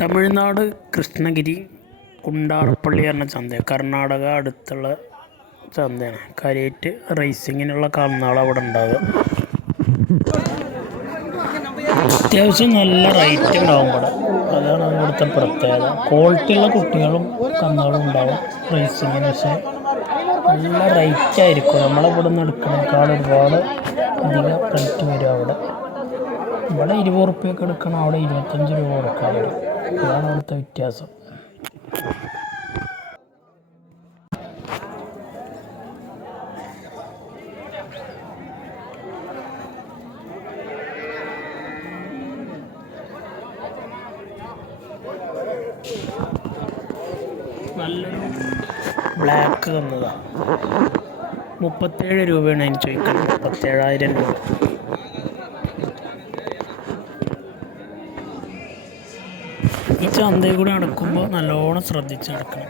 തമിഴ്നാട് കൃഷ്ണഗിരി കുണ്ടാറപ്പള്ളി എന്ന ചന്ത കർണാടക അടുത്തുള്ള ചന്തയാണ്. കാര്യമായിട്ട് റേസിങ്ങിനുള്ള കന്നാൾ അവിടെ ഉണ്ടാവുക. അത്യാവശ്യം നല്ല റേറ്റ് ഉണ്ടാവും ഇവിടെ. അതാണ് ഇവിടുത്തെ പ്രത്യേകത. ക്വാളിറ്റിയുള്ള കുട്ടികളും കന്നാളും ഉണ്ടാവും റേസിങ്ങിന്. പക്ഷേ നല്ല റേറ്റ് ആയിരിക്കും. നമ്മളിവിടെ നിന്ന് എടുക്കുന്നതിനേക്കാൾ ഒരുപാട് അധികം റേറ്റ് വരും അവിടെ. ഇവിടെ 20 റുപ്യൊക്കെ എടുക്കണം, അവിടെ 25 രൂപ കൊടുക്കാൻ വരും. അതാണ് അവിടുത്തെ വ്യത്യാസം. നല്ലൊരു ബ്ലാക്ക് തന്നതാണ്. 37 രൂപയാണ് അതിന് ചോദിക്കുന്നത്. 37,000 രൂപ. ഈ ചന്തയിൽ കൂടി നടക്കുമ്പോൾ നല്ലോണം ശ്രദ്ധിച്ച് നടക്കണം.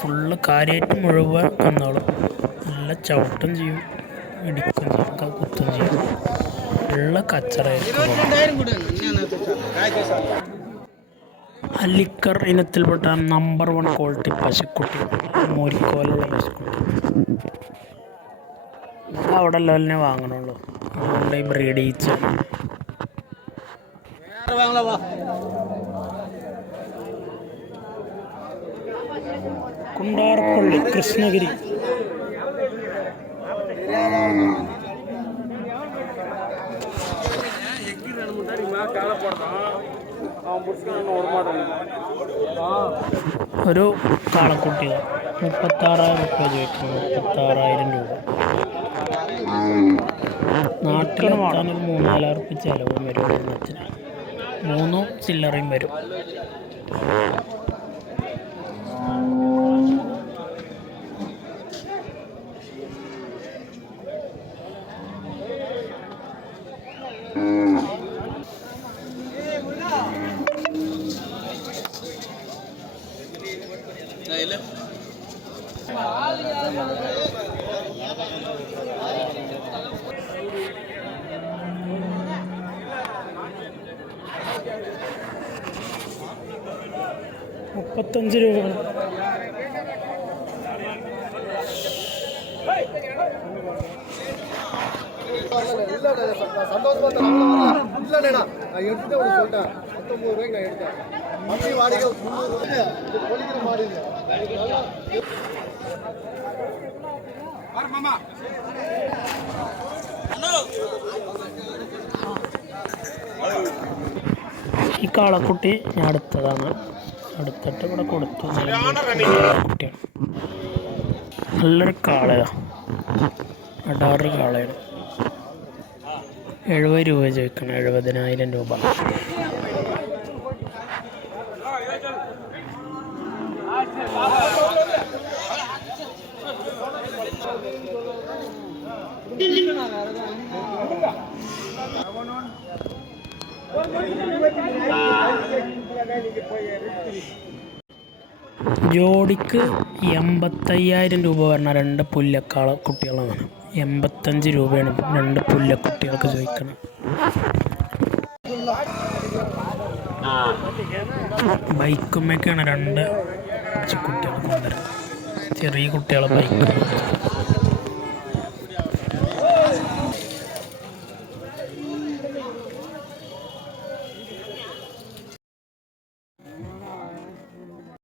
ഫുള്ള് കാര്യമായിട്ട് മുഴുവൻ കന്നോളും. നല്ല ചവിട്ടും ചെയ്യും, ഇടിക്കും ചെയ്യും, കുത്തും ചെയ്യും. ഉള്ള കച്ചറയായിരിക്കും. അല്ലിക്കർ ഇനത്തിൽപ്പെട്ട നമ്പർ 1 ക്വാളിറ്റി പശുക്കുട്ടി, മോരിക്കോലുള്ള പശുക്കുട്ടി. അവിടെ ലെവലിനെ വാങ്ങണുള്ളൂ. അതുകൊണ്ട് ബ്രീഡ് ചെയ്യിച്ച കുണ്ടാറപ്പള്ളി കൃഷ്ണഗിരി. ഒരു കാളക്കുട്ടി 36,000 രൂപ ചോദിക്കുന്നു. 36,000 രൂപ. നാട്ടിലെത്താനൊരു 3,000-4,000 രൂപ ചിലവും വരും. എണ്ണത്തിന് 3 ചില്ലറയും വരും. $35 രൂപ. ഈ കാളക്കുട്ടി ഞാൻ അടുത്തതാണ്. അടുത്തിട്ട് ഇവിടെ കൊടുത്തു. കുട്ടിയാണ്. നല്ലൊരു കാളയാണ്. അടാറ് കാളയാണ്. 70 രൂപ ചോദിക്കണം. 70,000 രൂപ. ജോഡിക്ക് 85,000 രൂപ പറഞ്ഞ 2 പുല്ലക്കാള കുട്ടികളാണ്. 85 രൂപയാണ് 2 പുല്ലക്കുട്ടികൾക്ക് ചോദിക്കണം. ബൈക്കുമ്മൊക്കെയാണ് 2 കുട്ടികളെ കൊണ്ടുവരാൻ. ചെറിയ കുട്ടികളെ ബൈക്ക്